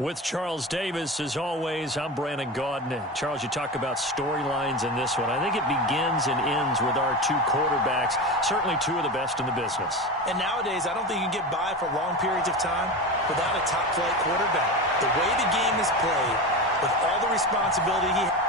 With Charles Davis, as always, I'm Brandon Gaudin. Charles, you talk about storylines in this one. I think it begins and ends with our two quarterbacks, certainly two of the best in the business. And nowadays, I don't think you can get by for long periods of time without a top-flight quarterback. The way the game is played, with all the responsibility he has.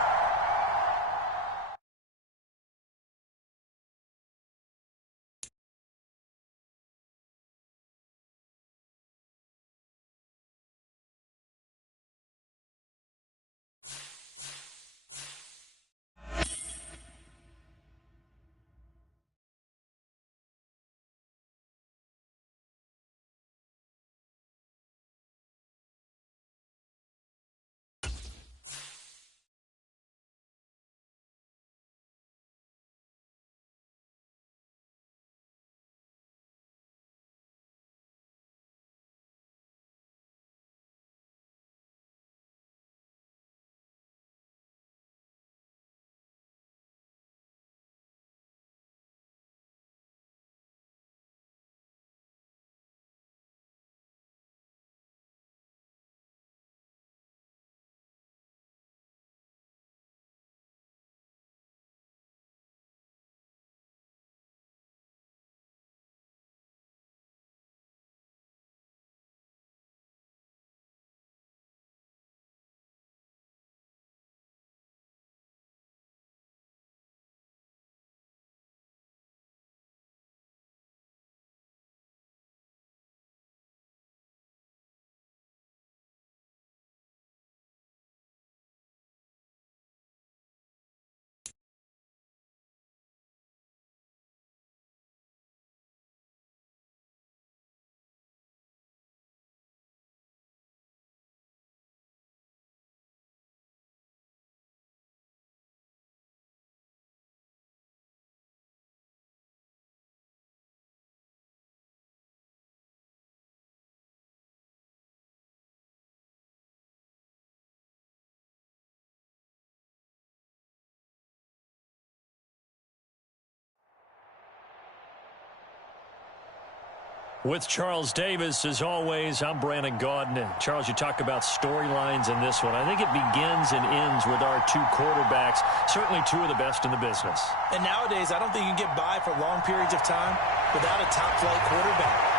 With Charles Davis, as always, I'm Brandon Gaudin. Charles, you talk about storylines in this one. I think it begins and ends with our two quarterbacks, certainly two of the best in the business. And nowadays, I don't think you can get by for long periods of time without a top-flight quarterback.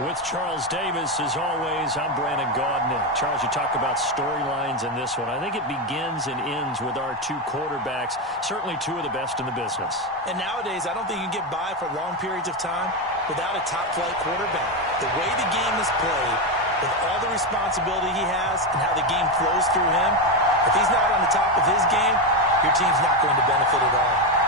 With Charles Davis, as always, I'm Brandon Gaudin. Charles, you talk about storylines in this one. I think it begins and ends with our two quarterbacks, certainly two of the best in the business. And nowadays, I don't think you can get by for long periods of time without a top-flight quarterback. The way the game is played, with all the responsibility he has and how the game flows through him, if he's not on the top of his game, your team's not going to benefit at all.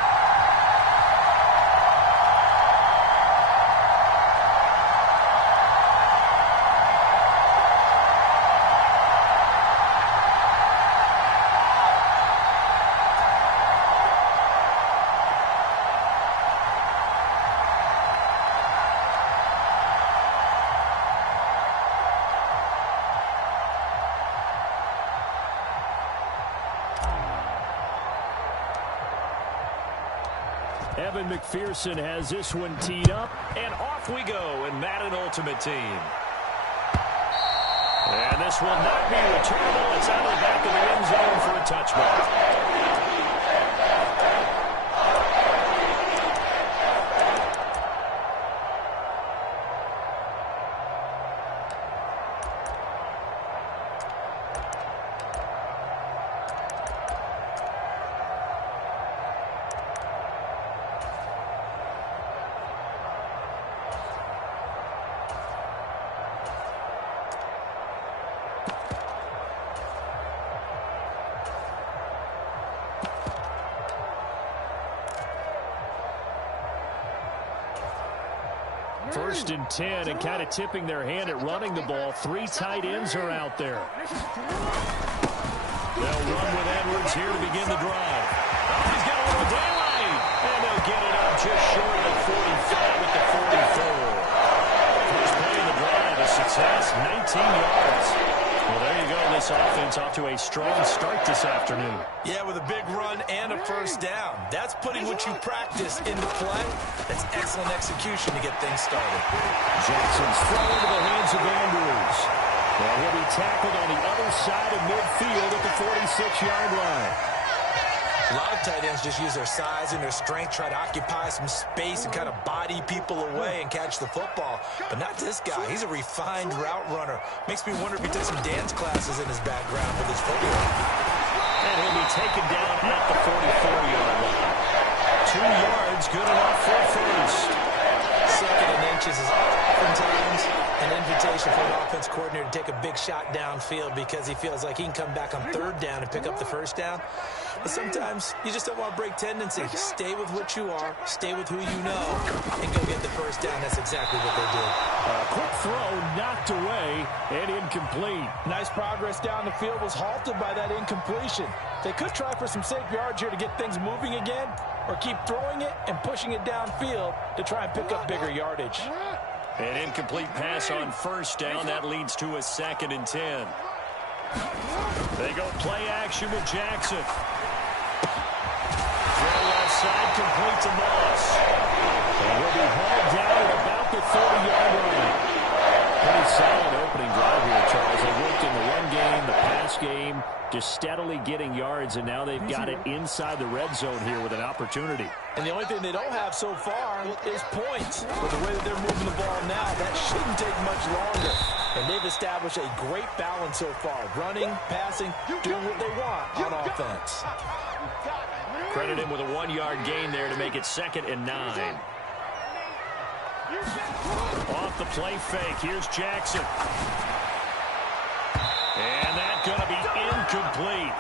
Evan McPherson has this one teed up, and off we go in Madden Ultimate Team. And this will not be returnable. It's out of the back of the end zone for a touchback. First and 10, and kind of tipping their hand at running the ball. 3 tight ends are out there. They'll run with Edwards here to begin the drive. Oh, he's got a little daylight. And they'll get it up just short of 45 at the 44. First play of the drive, a success, 19 yards. Well, there you go. This offense off to a strong start this afternoon. Yeah, with a big run and a first down. That's putting what you practice into play. That's excellent execution to get things started. Jackson's throw into the hands of Andrews. Well, he'll be tackled on the other side of midfield at the 46-yard line. A lot of tight ends just use their size and their strength, try to occupy some space and kind of body people away and catch the football. But not this guy. He's a refined route runner. Makes me wonder if he took some dance classes in his background with his footwork. And he'll be taken down at the 44-yard line. 2 yards, good enough for a first. 2nd and inches is oftentimes an invitation for an offense coordinator to take a big shot downfield because he feels like he can come back on 3rd down and pick up the first down. But sometimes you just don't want to break tendency. Stay with what you are, stay with who you know, and go get the first down. That's exactly what they did. A quick throw knocked away and incomplete. Nice progress down the field was halted by that incompletion. They could try for some safe yards here to get things moving again, or keep throwing it and pushing it downfield to try and pick up bigger yardage. An incomplete pass on first down. That leads to a 2nd and 10. They go play action with Jackson. Throw left side, complete to Moss. And he'll be hauled down at about the 30-yard line. Pretty solid opening drive here, Charles. They worked in the run game, the pass game, just steadily getting yards, and now they've got it inside the red zone here with an opportunity. And the only thing they don't have so far is points. With the way that they're moving the ball now, that shouldn't take much longer. And they've established a great balance so far. Running, passing, doing what they want on offense. Credit him with a 1-yard gain there to make it 2nd and 9. Off the play fake, here's Jackson. And that's going to be incomplete.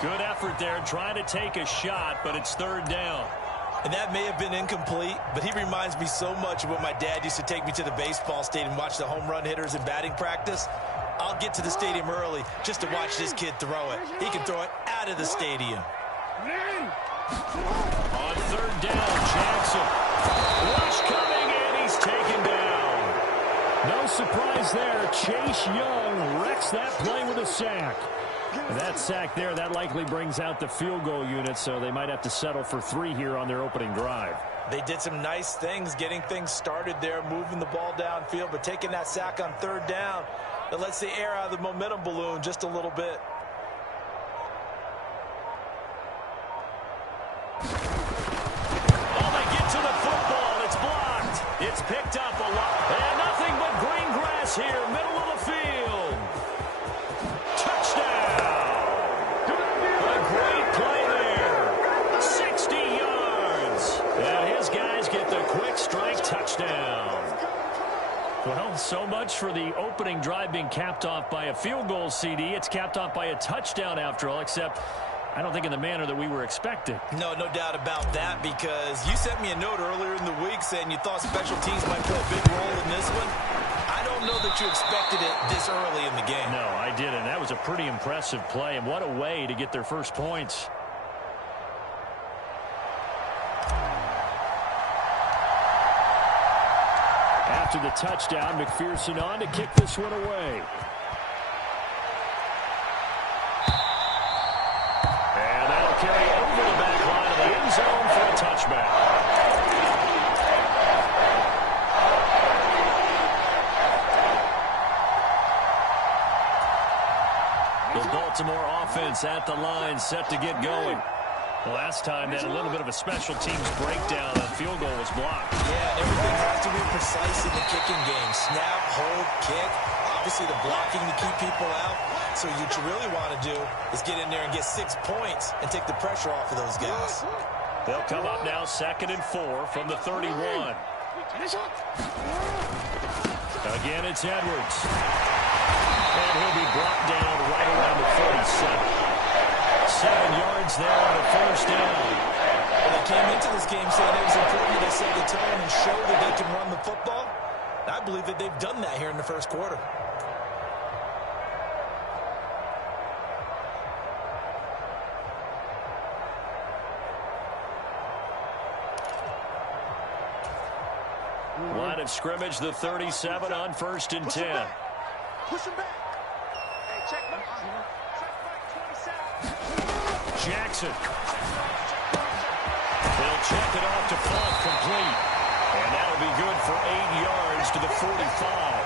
Good effort there, trying to take a shot, but it's 3rd down. And that may have been incomplete, but he reminds me so much of when my dad used to take me to the baseball stadium and watch the home run hitters in batting practice. I'll get to the stadium early just to watch this kid throw it. He can throw it out of the stadium. On 3rd down, Jackson. Rush coming, and he's taken down. No surprise there. Chase Young wrecks that play with a sack. And that sack there, that likely brings out the field goal unit, so they might have to settle for 3 here on their opening drive. They did some nice things getting things started there, moving the ball downfield, but taking that sack on 3rd down, that lets the air out of the momentum balloon just a little bit. Oh, they get to the football. It's blocked. It's picked up a lot. And nothing but green grass here, middle of the field. Touchdown. A great play there. 60 yards. And his guys get the quick strike touchdown. Well, so much for the opening drive being capped off by a field goal, CD. It's capped off by a touchdown after all, except I don't think in the manner that we were expecting. No doubt about that, because you sent me a note earlier in the week saying you thought special teams might play a big role in this one. I don't know that you expected it this early in the game. No, I didn't. That was a pretty impressive play, and what a way to get their first points. After the touchdown, McPherson on to kick this one away. And that'll carry over the back line of the end zone for a touchback. The Baltimore offense at the line, set to get going. Last time, they had a little bit of a special teams breakdown. A field goal was blocked. Yeah, everything has to be precise in the kicking game. Snap, hold, kick. Obviously, the blocking to keep people out. So what you really want to do is get in there and get 6 points and take the pressure off of those guys. They'll come up now 2nd and 4 from the 31. Again, it's Edwards. And he'll be brought down right around the 47. 7 yards there on the first down. Well, they came into this game saying it was important to set the tone and show that they can run the football. I believe that they've done that here in the first quarter. Line of scrimmage, the 37 on 1st and 10. Push him back. Hey, check back. Jackson. They'll check it off to Flunt, complete. And that'll be good for 8 yards to the 45.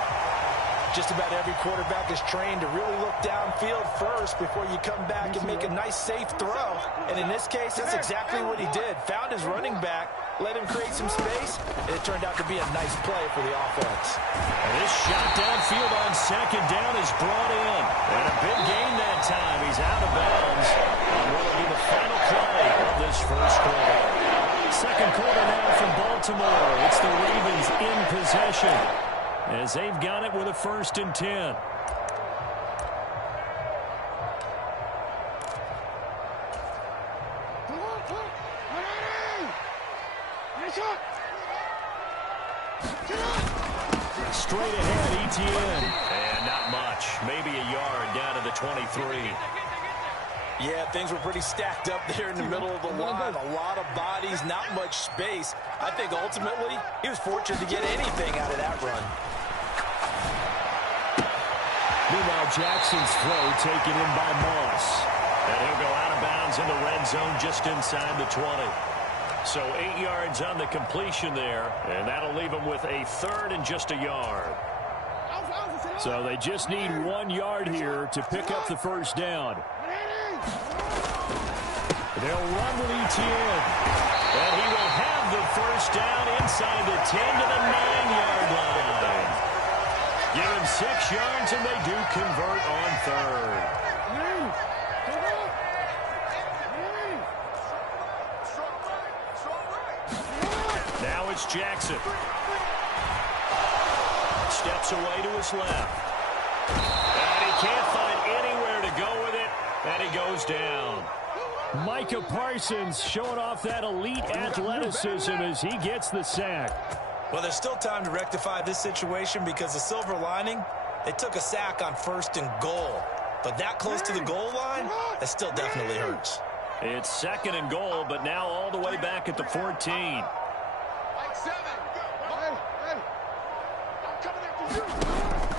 Just about every quarterback is trained to really look downfield first before you come back and make a nice, safe throw. And in this case, that's exactly what he did. Found his running back, let him create some space, and it turned out to be a nice play for the offense. And this shot downfield on 2nd down is brought in. And a big gain that time. He's out of bounds on what will be the final play of this first quarter. Second quarter now from Baltimore. It's the Ravens in possession, as they've got it with a 1st and 10. Straight ahead, Etienne. And not much. Maybe a yard down to the 23. Yeah, things were pretty stacked up there in the middle of the line. A lot of bodies, not much space. I think ultimately he was fortunate to get anything out of that run. Meanwhile, Jackson's throw taken in by Moss. And he'll go out of bounds in the red zone just inside the 20. So 8 yards on the completion there, and that'll leave them with a 3rd and just a yard. So they just need 1 yard here to pick up the first down. They'll run with Etienne. And he will have the first down inside the 10 to the 9-yard line. Give him 6 yards, and they do convert on 3rd. Now it's Jackson. Steps away to his left. And he can't find anywhere to go with it, and he goes down. Micah Parsons showing off that elite athleticism as he gets the sack. Well, there's still time to rectify this situation because the silver lining, they took a sack on 1st and goal. But that close to the goal line, that still definitely hurts. It's 2nd and goal, but now all the way back at the 14.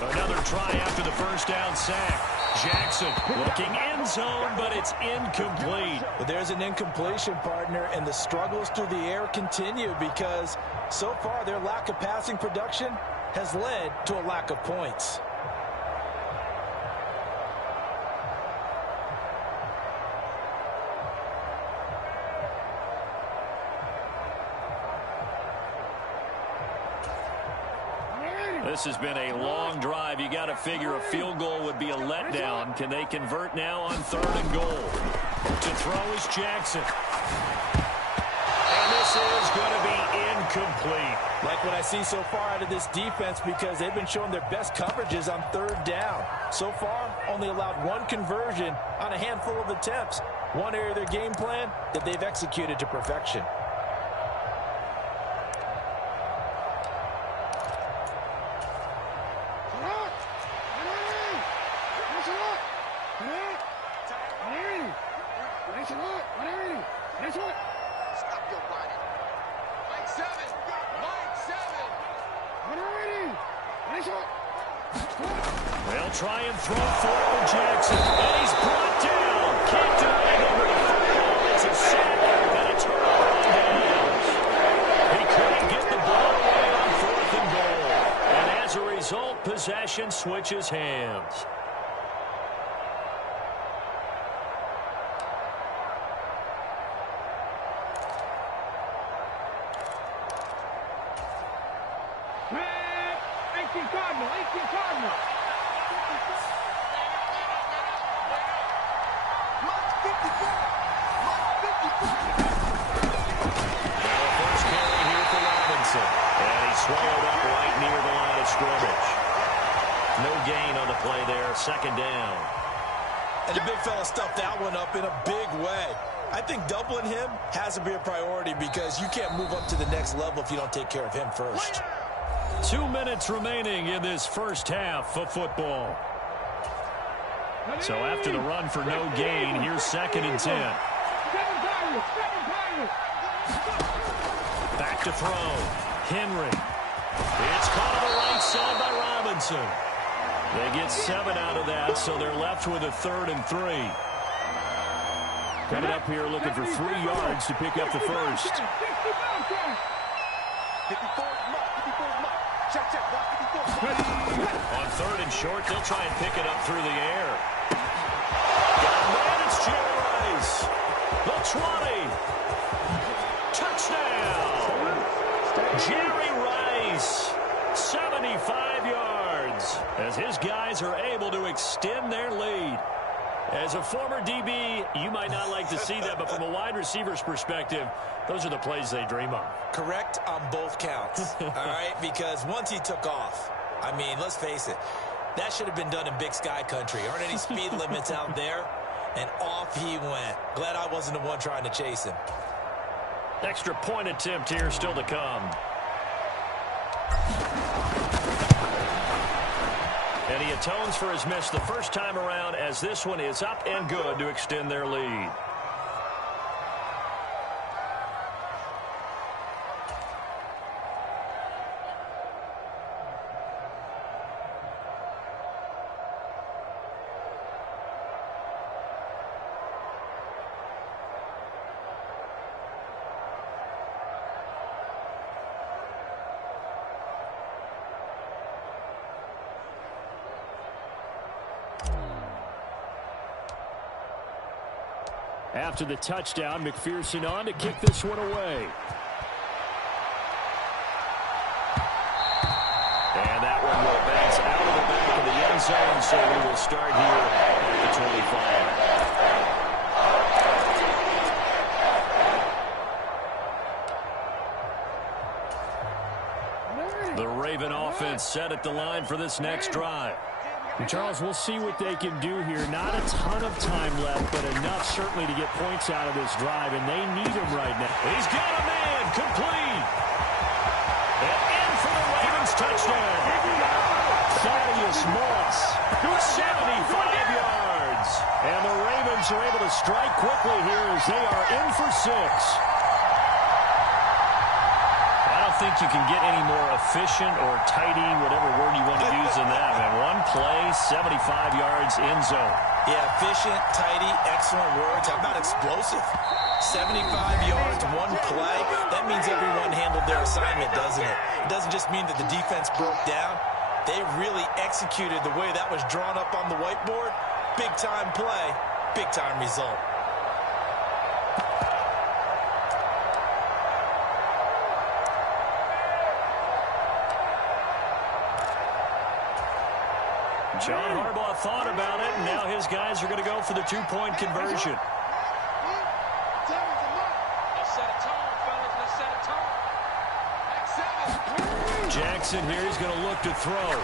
Another try after the first down sack. Jackson looking end zone, but it's incomplete. But there's an incompletion, partner, and the struggles through the air continue because so far their lack of passing production has led to a lack of points. This has been a long drive. You got to figure a field goal would be a letdown. Can they convert now on 3rd and goal? To throw is Jackson. And this is going to be incomplete. Like what I see so far out of this defense because they've been showing their best coverages on 3rd down. So far, only allowed 1 conversion on a handful of attempts. One area of their game plan that they've executed to perfection. They'll try and throw for it with Jackson. And he's brought down. Can't do anything with the football. It's a sack and a turnover on downs. He couldn't get the ball away on 4th and goal. And as a result, possession switches hands. First carry here for Robinson. And he's swallowed up right near the line of scrimmage. No gain on the play there. Second down. And the big fella stuffed that one up in a big way. I think doubling him has to be a priority because you can't move up to the next level if you don't take care of him first. 2 minutes remaining in this first half of football. So after the run for no gain, here's 2nd and 10. Back to throw. Henry. It's caught on the right side by Robinson. They get 7 out of that, so they're left with a 3rd and 3. Coming up here looking for 3 yards to pick up the first. On 3rd and short, they'll try and pick it up through the air. Got a man, it's Jerry Rice. The 20. Touchdown. Jerry Rice. 75 yards. As his guys are able to extend their lead. As a former DB, you might not like to see that, but from a wide receiver's perspective, those are the plays they dream of. Correct on both counts, all right? Because once he took off, I mean, let's face it, that should have been done in Big Sky country. Aren't any speed limits out there? And off he went. Glad I wasn't the one trying to chase him. Extra point attempt here still to come. And he atones for his miss the first time around as this one is up and good to extend their lead. After the touchdown, McPherson on to kick this one away. And that one will bounce out of the back of the end zone, so we will start here at the 25. The Raven offense set at the line for this next drive. And Charles, we'll see what they can do here. Not a ton of time left, but enough certainly to get points out of this drive, and they need him right now. He's got a man, complete. And in for the Ravens touchdown. Thaddeus Moss, 75 yards. And the Ravens are able to strike quickly here as they are in for 6. I don't think you can get any more efficient or tidy, whatever word you want to use in that, man. One play, 75 yards, end zone. Yeah, efficient, tidy, excellent words. How about explosive? 75 yards, one play. That means everyone handled their assignment, doesn't it? It doesn't just mean that the defense broke down. They really executed the way that was drawn up on the whiteboard. Big-time play, big-time result. John Harbaugh thought about it, and now his guys are going to go for the 2-point conversion. Jackson here is going to look to throw.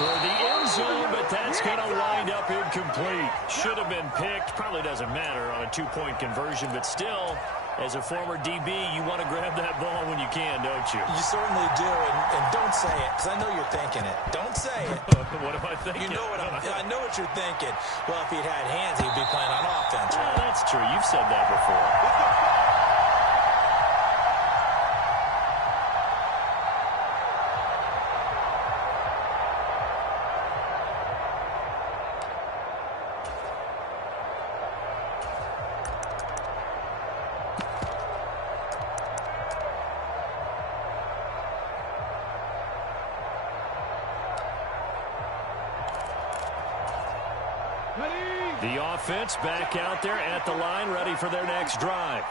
For the end zone, but that's going to wind up incomplete. Should have been picked. Probably doesn't matter on a 2-point conversion, but still, as a former DB, you want to grab that ball when you can, don't you? You certainly do, and don't say it, because I know you're thinking it. Don't say it. What am I thinking? You know what I know what you're thinking. Well, if he'd had hands, he'd be playing on offense. Oh, that's true. You've said that before. The offense back out there at the line, ready for their next drive.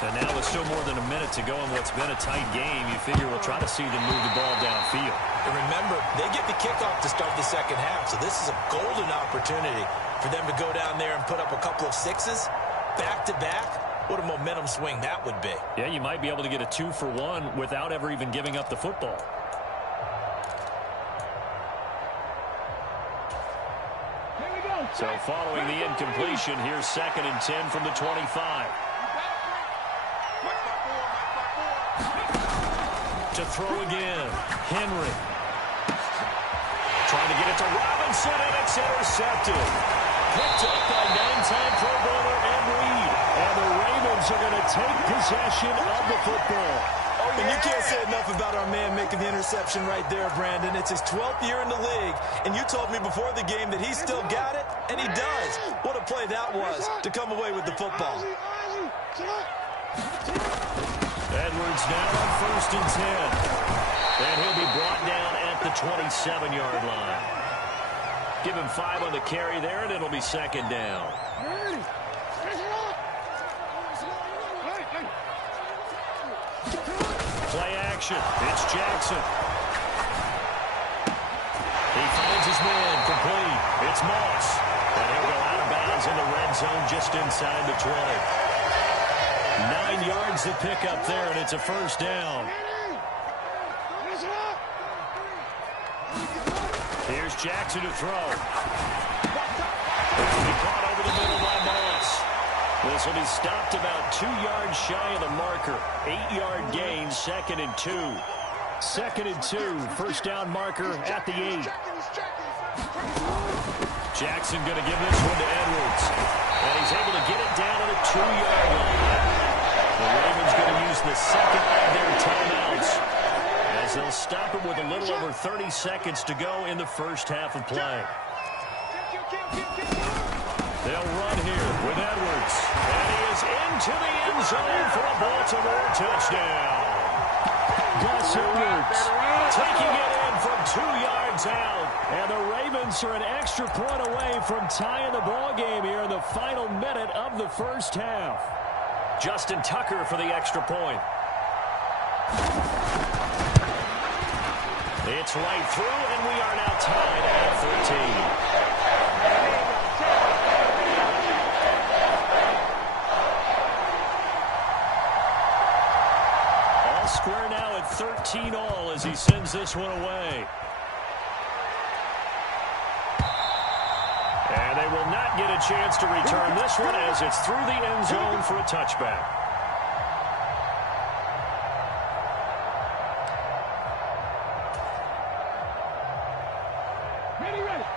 And now with still more than a minute to go in what's been a tight game, you figure we'll try to see them move the ball downfield. And kickoff to start the second half, so this is a golden opportunity for them to go down there and put up a couple of sixes back-to-back. What a momentum swing that would be. Yeah, you might be able to get a 2-for-1 without ever even giving up the football. So following the incompletion, here's 2nd and 10 from the 25. To throw again, Henry. Trying to get it to Robinson, and it's intercepted. Picked up by 9-time Pro Bowler Ed Reed. And the Ravens are going to take possession of the football. And you can't say enough about our man making the interception right there, Brandon. It's his 12th year in the league, and you told me before the game that he still got it, and he does. What a play that was to come away with the football. Edwards now on 1st and 10. And he'll be brought down at the 27-yard line. Give him 5 on the carry there, and it'll be 2nd down. Play action. It's Jackson. He finds his man complete. It's Moss. And he'll go out of bounds in the red zone just inside the 20. 9 yards to pick up there, and it's a 1st down. Here's Jackson to throw. He'll be caught over the middle by Moss. This will be stopped about 2 yards shy of the marker. 8-yard gain, 2nd and 2. 2nd and 2, 1st down marker at the 8. Jackson going to give this one to Edwards. And he's able to get it down to the 2-yard line. The Ravens going to use the second of their timeouts, as they'll stop it with a little over 30 seconds to go in the first half of play. They'll run here with Edwards. And he is into the end zone for a Baltimore touchdown. Gus Edwards taking it in from 2 yards out. And the Ravens are an extra point away from tying the ball game here in the final minute of the first half. Justin Tucker for the extra point. It's right through, and we are now tied at 13. All square now at 13 all as he sends this one away. And they will not get a chance to return this one as it's through the end zone for a touchback.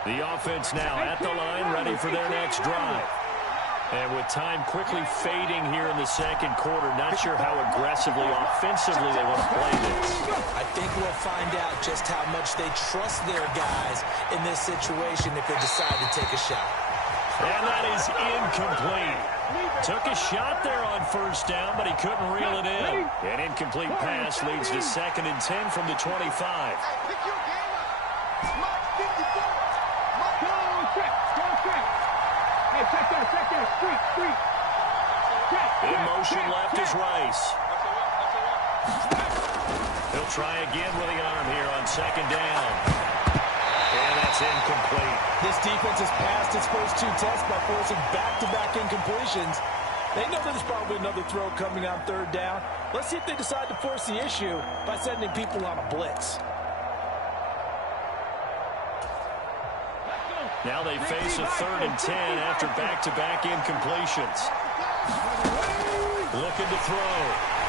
The offense now at the line, ready for their next drive. And with time quickly fading here in the second quarter, not sure how aggressively, offensively they want to play this. I think we'll find out just how much they trust their guys in this situation if they decide to take a shot. And that is incomplete. Took a shot there on 1st down, but he couldn't reel it in. An incomplete pass leads to 2nd and 10 from the 25. In motion left is Rice. He'll try again with the arm here on 2nd down. And that's incomplete. This defense has passed its first 2 tests by forcing back-to-back incompletions. They know there's probably another throw coming on 3rd down. Let's see if they decide to force the issue by sending people on a blitz. Now they face a 3rd and 10 after back-to-back incompletions. Looking to throw.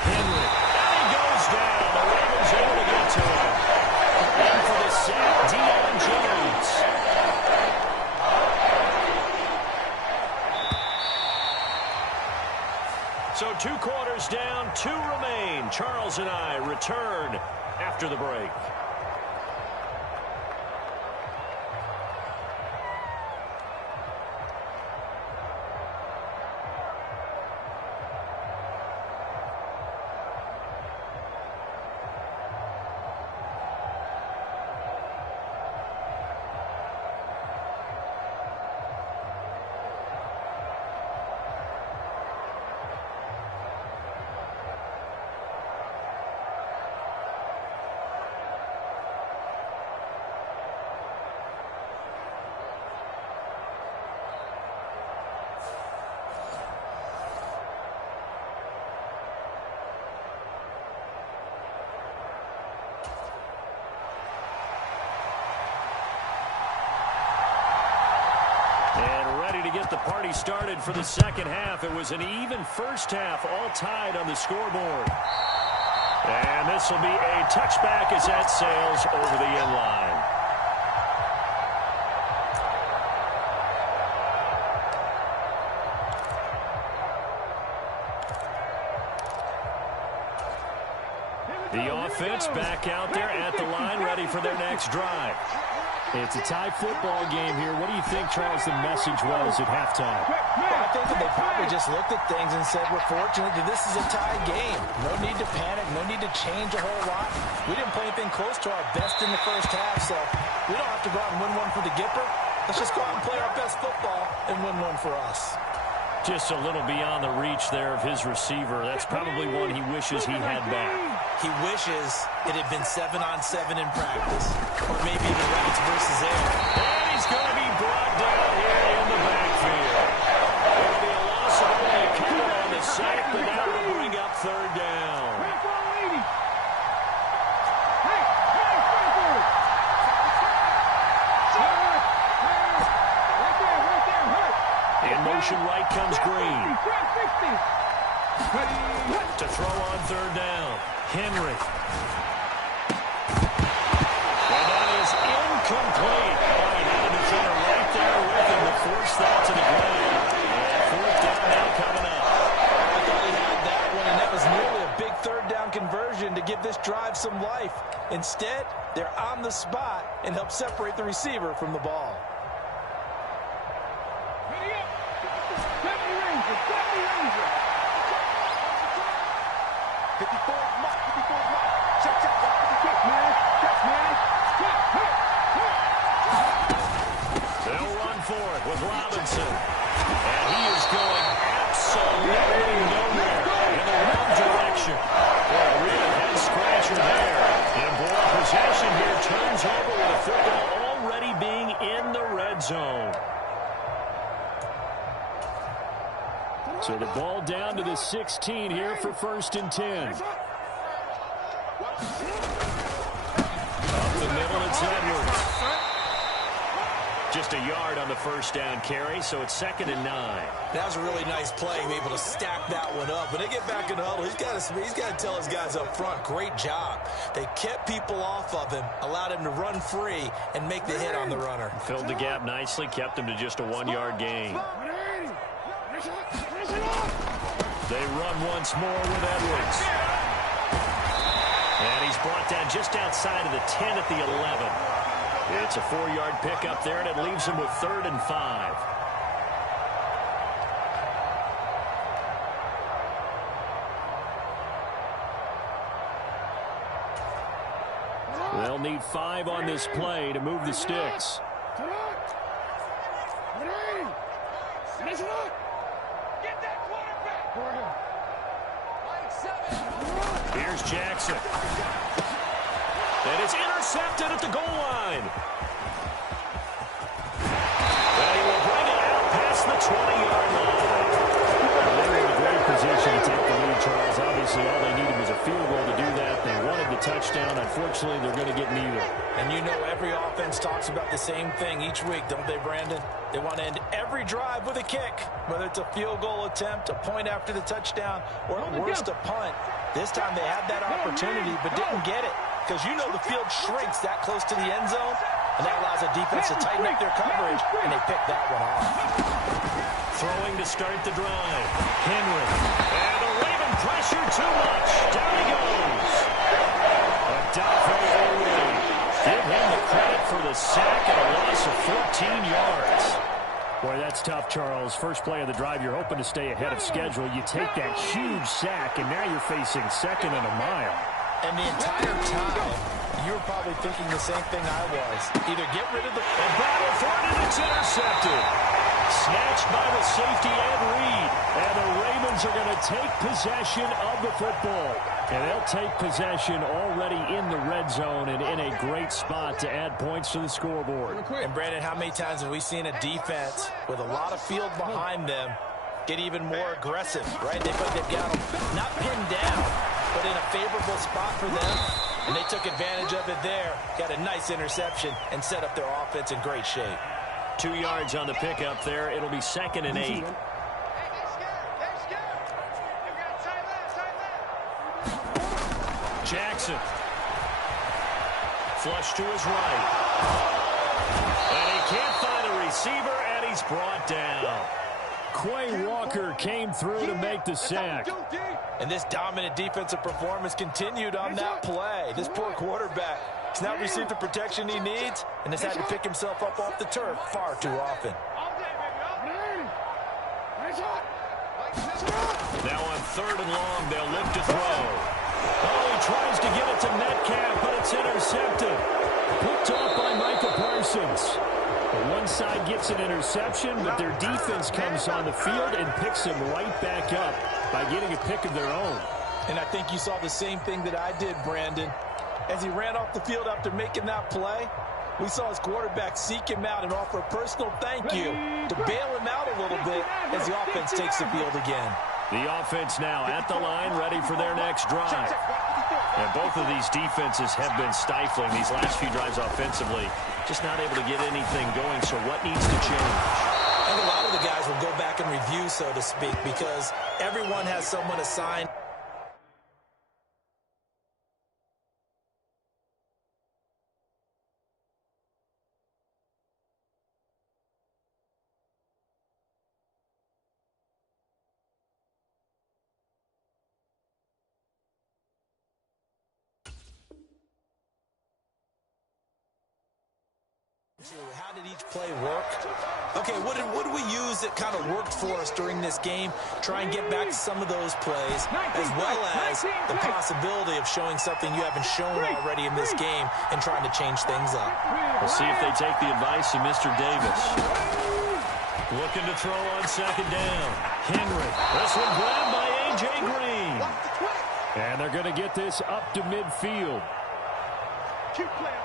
Henry. And he goes down. The Ravens able to get to him. And for the sack, Deion Jones. So 2 quarters down, 2 remain. Charles and I return after the break. get the party started for the second half. It was an even first half, all tied on the scoreboard. And this will be a touchback as that sails over the end line. The offense back out there at the line, ready for their next drive. It's a tie football game here. What do you think, Charles, the message was at halftime? Well, I think that they probably just looked at things and said, we're fortunate that this is a tie game. No need to panic. No need to change a whole lot. We didn't play anything close to our best in the first half, so we don't have to go out and win one for the Gipper. Let's just go out and play our best football and win one for us. Just a little beyond the reach there of his receiver. That's probably one he wishes he had back. He wishes it had been 7-on-7 in practice. Or maybe the routes versus air. And he's going to be brought down here in the backfield. It'll be a loss of only a couple on the sack, but now will bring up third down. In motion right comes Green. To throw on third down. Henry. And that is incomplete. Oh, he had a defender right there with him to force that to the ground. And fourth down now coming up. I thought he had that one, and that was nearly a big third down conversion to give this drive some life. Instead, they're on the spot and help separate the receiver from the ball. 54 mark. Check, man. They'll run for it with Robinson. And he is going absolutely nowhere in the wrong direction. Boy, a real head-scratcher there. And boy, possession here turns over with a football already being in the red zone. So the ball down to the 16 here for 1st and 10. Up the middle, it's Edwards. Just a yard on the first down carry, so it's 2nd and 9. That was a really nice play, able to stack that one up. When they get back in the huddle, he's got to tell his guys up front, great job. They kept people off of him, allowed him to run free, and make the hit on the runner. Filled the gap nicely, kept him to just a 1-yard gain. They run once more with Edwards. And he's brought down just outside of the 10 at the 11. It's a 4-yard pickup there, and it leaves him with 3rd and 5. They'll need 5 on this play to move the sticks. Here's Jackson. And it's intercepted at the goal line. And he will bring it out past the 20-yard line. They were in a great position to take the lead, Charles. Obviously, all they needed was a field goal to do that. They wanted the touchdown. Unfortunately, they're going to get neither. And you know every offense talks about the same thing each week, don't they, Brandon? They want to end every drive with a kick, whether it's a field goal attempt, a point after the touchdown, or at worst, a punt. This time they had that opportunity but didn't get it because you know the field shrinks that close to the end zone, and that allows a defense to tighten up their coverage, and they picked that one off. Throwing to start the drive. Henry. And the Raven pressure too much. Down he goes. Adolfo O'Reilly. Give him the credit for the sack and a loss of 14 yards. Boy, that's tough, Charles. First play of the drive, you're hoping to stay ahead of schedule. You take that huge sack, and now you're facing 2nd and a mile. And the entire time, you were probably thinking the same thing I was. Either get rid of the... And battle for it, and it's intercepted. Snatched by the safety Ed Reed. And the Ravens are going to take possession of the football. And they'll take possession already in the red zone and in a great spot to add points to the scoreboard. And, Brandon, how many times have we seen a defense with a lot of field behind them get even more aggressive, right? They've got them not pinned down, but in a favorable spot for them. And they took advantage of it there, got a nice interception, and set up their offense in great shape. 2 yards on the pickup there. It'll be 2nd and 8. Jackson. Flush to his right. And he can't find a receiver, and he's brought down. Quay Walker came through to make the sack. And this dominant defensive performance continued on that play. This poor quarterback has now received the protection he needs and has had to pick himself up off the turf far too often. Now on 3rd and long, they'll look to throw. Oh, he tries to get it to Metcalf, but it's intercepted. Picked off by Micah Parsons. One side gets an interception, but their defense comes on the field and picks them right back up by getting a pick of their own. And I think you saw the same thing that I did, Brandon. As he ran off the field after making that play, we saw his quarterback seek him out and offer a personal thank you to bail him out a little bit as the offense takes the field again. The offense now at the line, ready for their next drive. And both of these defenses have been stifling these last few drives offensively. Just not able to get anything going, so what needs to change? I think a lot of the guys will go back and review, so to speak, because everyone has someone assigned. How did each play work? Okay, what did we use that kind of worked for us during this game? Try and get back to some of those plays, as well as the possibility of showing something you haven't shown already in this game and trying to change things up. We'll see if they take the advice of Mr. Davis. Looking to throw on 2nd down. Henry. This one grabbed by A.J. Green. And they're going to get this up to midfield. Keep playing.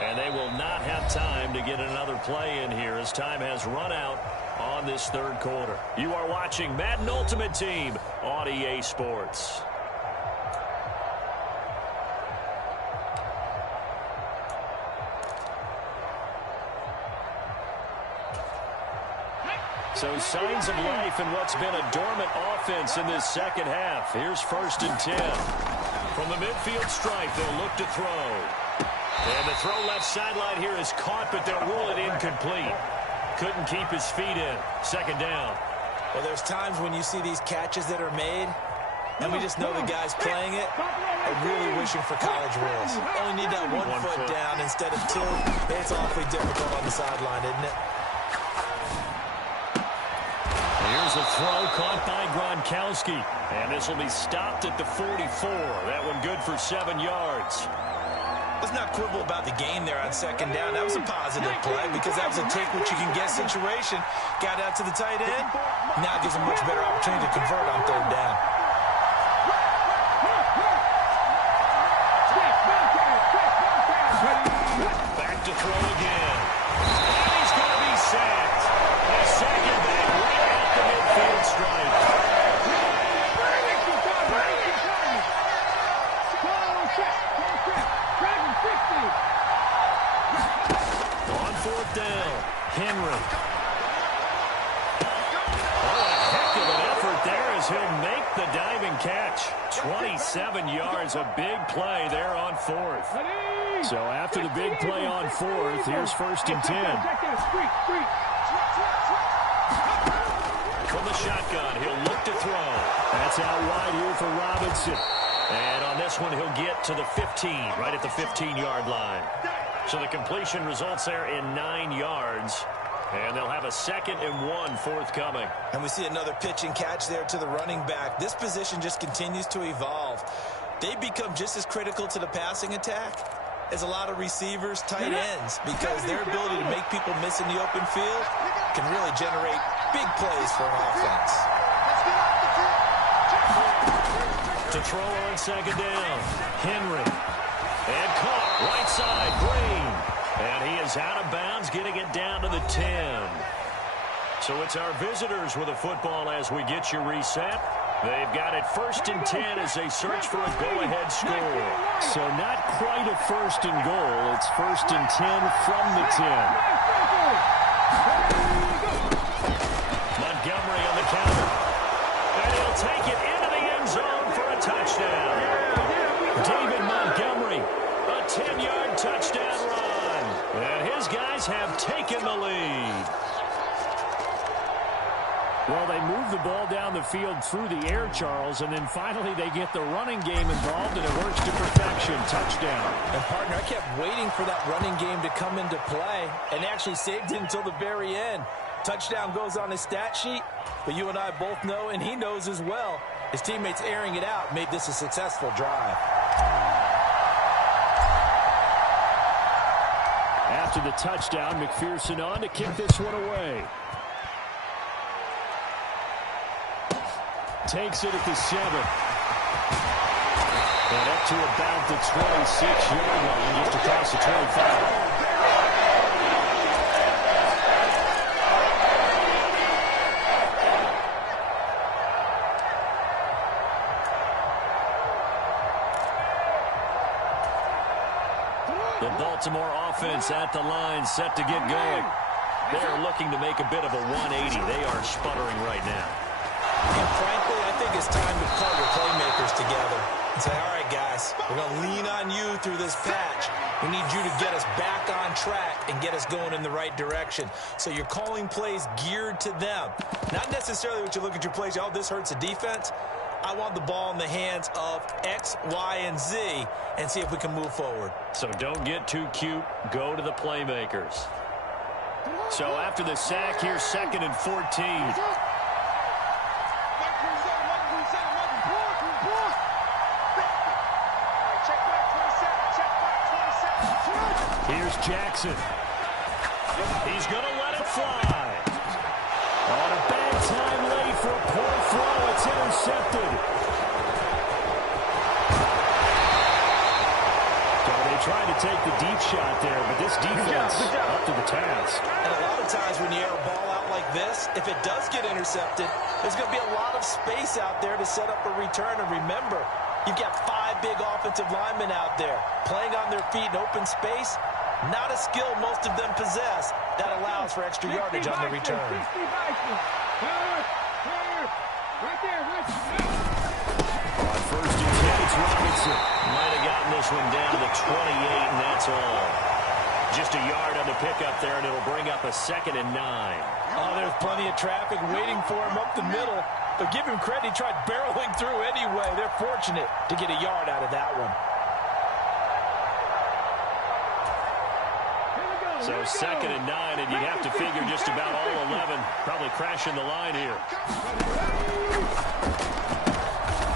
And they will not have time to get another play in here as time has run out on this 3rd quarter. You are watching Madden Ultimate Team on EA Sports. So signs of life in what's been a dormant offense in this 2nd half. Here's 1st and 10. From the midfield stripe, they'll look to throw. And the throw left sideline here is caught, but they'll rule it incomplete. Couldn't keep his feet in. 2nd down. Well, there's times when you see these catches that are made, and we just know the guys playing it are really wishing for college rules. Only need that one foot down instead of 2. It's awfully difficult on the sideline, isn't it? Here's a throw caught by Gronkowski. And this will be stopped at the 44. That one good for 7 yards. Let's not quibble about the game there on 2nd down. That was a positive play because that was a take-what-you-can-get situation. Got out to the tight end. Now it gives them much better opportunity to convert on 3rd down. Back to throw again. And he's going to be sacked. A second back right at the midfield stripe. On 4th down, Henry. Oh, a heck of an effort there as he'll make the diving catch. 27 yards, a big play there on 4th. So after the big play on 4th, here's 1st and 10. From the shotgun, he'll look to throw. That's out wide here for Robinson. And on this one, he'll get to the 15, right at the 15-yard line. So the completion results there in 9 yards. And they'll have a 2nd and 1 forthcoming. And we see another pitch and catch there to the running back. This position just continues to evolve. They become just as critical to the passing attack as a lot of receivers, tight ends, because their ability to make people miss in the open field can really generate big plays for an offense. To throw on 2nd down, Henry. And caught right side, Green. And he is out of bounds, getting it down to the 10. So it's our visitors with a football as we get you reset. They've got it 1st and 10 as they search for a go-ahead score. So not quite a 1st and goal. It's 1st and 10 from the 10. Montgomery on the counter. And he'll take it into the end zone for a touchdown. David Montgomery, a 10-yard touchdown run. And his guys have taken the lead. Well, they move the ball down the field through the air, Charles, and then finally they get the running game involved, and it works to perfection. Touchdown. And, partner, I kept waiting for that running game to come into play and actually saved it until the very end. Touchdown goes on his stat sheet, but you and I both know, and he knows as well, his teammates airing it out made this a successful drive. After the touchdown, McPherson on to kick this one away. Takes it at the 7. And up to about the 26-yard line, just across the 25. The Baltimore offense at the line, set to get going. They're looking to make a bit of a 180. They are sputtering right now. And frankly, I think it's time to call your playmakers together and say, all right, guys, we're going to lean on you through this patch. We need you to get us back on track and get us going in the right direction. So you're calling plays geared to them. Not necessarily what you look at your plays, oh, this hurts the defense. I want the ball in the hands of X, Y, and Z and see if we can move forward. So don't get too cute. Go to the playmakers. So after the sack, here's 2nd and 14. Here's Jackson. He's going to let it fly. On a bad time late for a poor throw. It's intercepted. So they tried to take the deep shot there, but this defense up to the task. And a lot of times when you air a ball out like this, if it does get intercepted, there's going to be a lot of space out there to set up a return. And remember, you've got 5 big offensive linemen out there playing on their feet in open space. Not a skill most of them possess that allows for extra yardage on the return. Right there. On 1st and 10, it's Robinson. Might have gotten this one down to the 28, and that's all. Just a yard on the pickup there, and it'll bring up a 2nd and 9. Oh, there's plenty of traffic waiting for him up the middle. But give him credit, he tried barreling through anyway. They're fortunate to get a yard out of that one. So 2nd and 9, and you'd have to figure just about all 11 probably crashing the line here.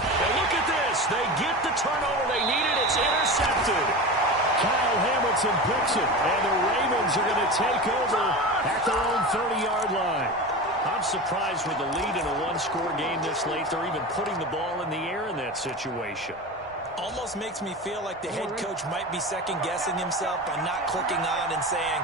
And look at this. They get the turnover they needed. It's intercepted. Kyle Hamilton picks it, and the Ravens are going to take over at their own 30-yard line. I'm surprised with the lead in a one-score game this late. They're even putting the ball in the air in that situation. Almost makes me feel like the head coach might be second-guessing himself by not clicking on and saying,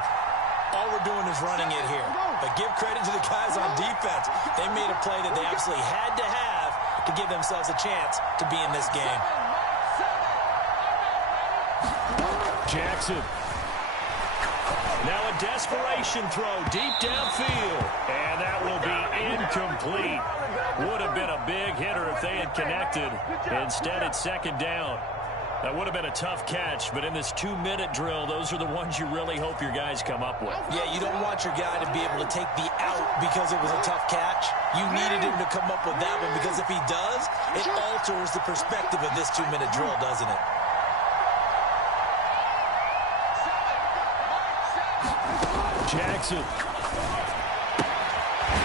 all we're doing is running it here. But give credit to the guys on defense. They made a play that they absolutely had to have to give themselves a chance to be in this game. Jackson. Now a desperation throw deep downfield. And that will be incomplete. Would have been a big hitter if they had connected. Instead, it's 2nd down. That would have been a tough catch, but in this 2-minute drill, those are the ones you really hope your guys come up with. Yeah, you don't want your guy to be able to take the out because it was a tough catch. You needed him to come up with that one because if he does, it alters the perspective of this 2-minute drill, doesn't it? Jackson.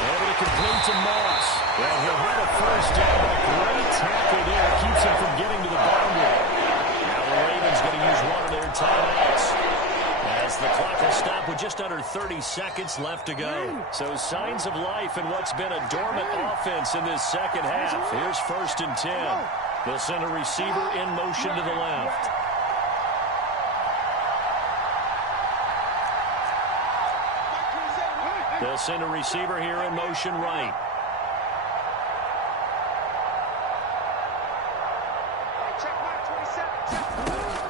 Able to complete to Moss. And he'll have a 1st down. Great tackle there. Keeps him from getting to the boundary. Now the Ravens going to use one of their timeouts as the clock will stop with just under 30 seconds left to go. So signs of life in what's been a dormant offense in this second half. Here's 1st and 10. They'll send a receiver in motion to the left. They'll send a receiver here in motion right.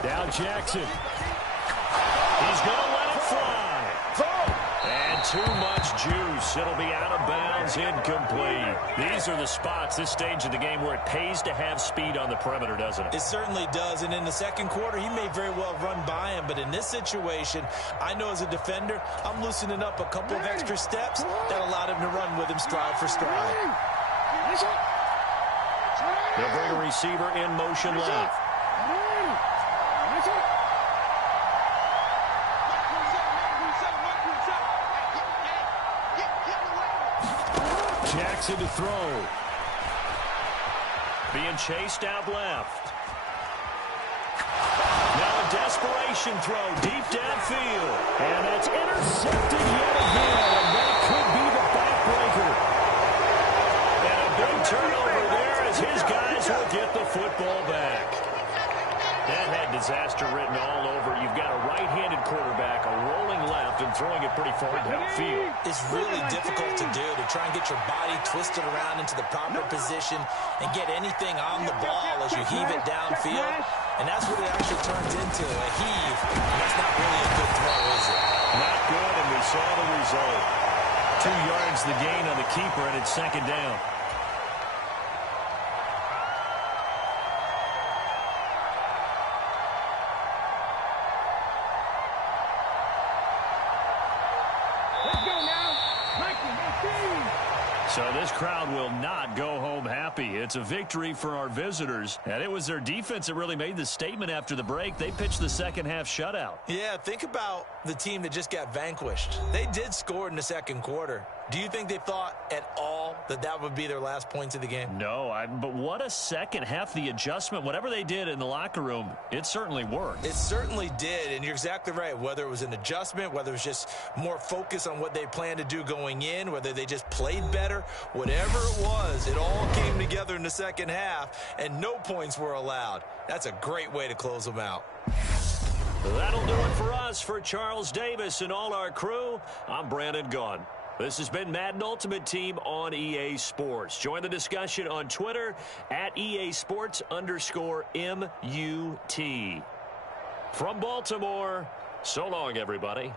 Now Jackson. He's going to let it fly. And too much juice. It'll be out of bounds, incomplete. These are the spots, this stage of the game, where it pays to have speed on the perimeter, doesn't it? It certainly does. And in the second quarter, he may very well run by him. But in this situation, I know as a defender, I'm loosening up a couple of extra steps that allowed him to run with him stride for stride. They'll bring a receiver in motion left. Jackson to throw. Being chased out left. Now a desperation throw deep downfield. And it's intercepted yet again. And that could be the backbreaker. And a big turnover there as his guys will get the football back. That had disaster written all over. You've got a right-handed quarterback, a rolling left, and throwing it pretty far downfield. It's really difficult to do, to try and get your body twisted around into the proper position and get anything on the ball as you heave it downfield. And that's what it actually turns into, a heave. And that's not really a good throw, is it? Not good, and we saw the result. 2 yards the gain on the keeper, and it's second down. So this crowd will not go home happy. It's a victory for our visitors, and it was their defense that really made the statement after the break. They pitched the second half shutout. Yeah, think about the team that just got vanquished. They did score in the second quarter. Do you think they thought at all that that would be their last points of the game? No, but what a second half. The adjustment, whatever they did in the locker room, it certainly worked. It certainly did, and you're exactly right. Whether it was an adjustment, whether it was just more focus on what they planned to do going in, whether they just played better, whatever it was, it all came together in the second half, and no points were allowed. That's a great way to close them out. That'll do it for us. For Charles Davis and all our crew, I'm Brandon Gaudin. This has been Madden Ultimate Team on EA Sports. Join the discussion on Twitter at EA Sports_MUT. From Baltimore, so long, everybody.